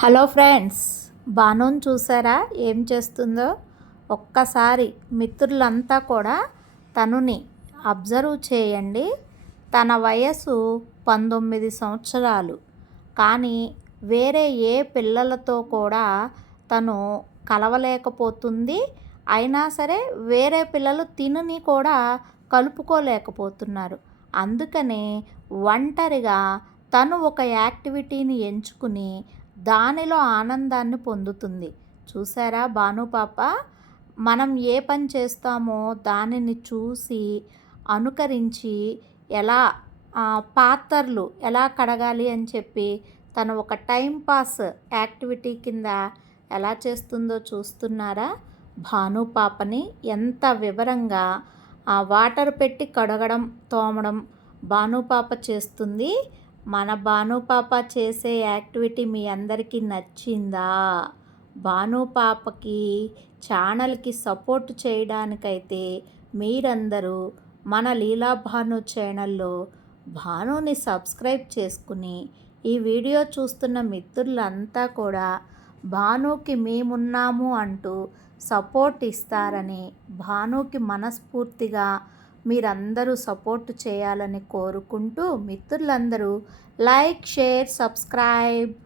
Hello friends, బానుని చూసారా ఏం చేస్తుందో? ఒక్కసారి మిత్రులంతా కూడా తనుని అబ్జర్వ్ చేయండి. తన వయసు 19 సంవత్సరాలు. కానీ వేరే ఏ పిల్లలతో కూడా తను కలవలేకపోతుంది. అయినా సరే వేరే పిల్లలు తినుని కూడా కలుపుకోలేకపోతున్నారు. అందుకనే ఒంటరిగా తను ఒక యాక్టివిటీని ఎంచుకుని దానిలో ఆనందాన్ని పొందుతుంది. చూసారా భాను పాప? మనం ఏ పని చేస్తామో దానిని చూసి అనుకరించి ఎలా పాత్రలు ఎలా కడగాలి అని చెప్పి తను ఒక టైం పాస్ యాక్టివిటీ కింద ఎలా చేస్తుందో చూస్తున్నారా? భాను పాపని ఎంత వివరంగా వాటర్ పెట్టి కడగడం, తోమడం భాను పాప చేస్తుంది. మన భాను పాప చేసే యాక్టివిటీ మీ అందరికీ నచ్చిందా? భాను పాపకి ఛానల్కి సపోర్ట్ చేయడానికైతే మీరందరూ మన లీలా భాను ఛానల్లో భానుని సబ్స్క్రైబ్ చేసుకుని ఈ వీడియో చూస్తున్న మిత్రులంతా కూడా భానుకి మేమున్నాము అంటూ సపోర్ట్ ఇస్తారని, భానుకి మనస్ఫూర్తిగా మీరందరూ సపోర్ట్ చేయాలని కోరుకుంటూ మిత్రులందరూ లైక్, షేర్, సబ్స్క్రైబ్.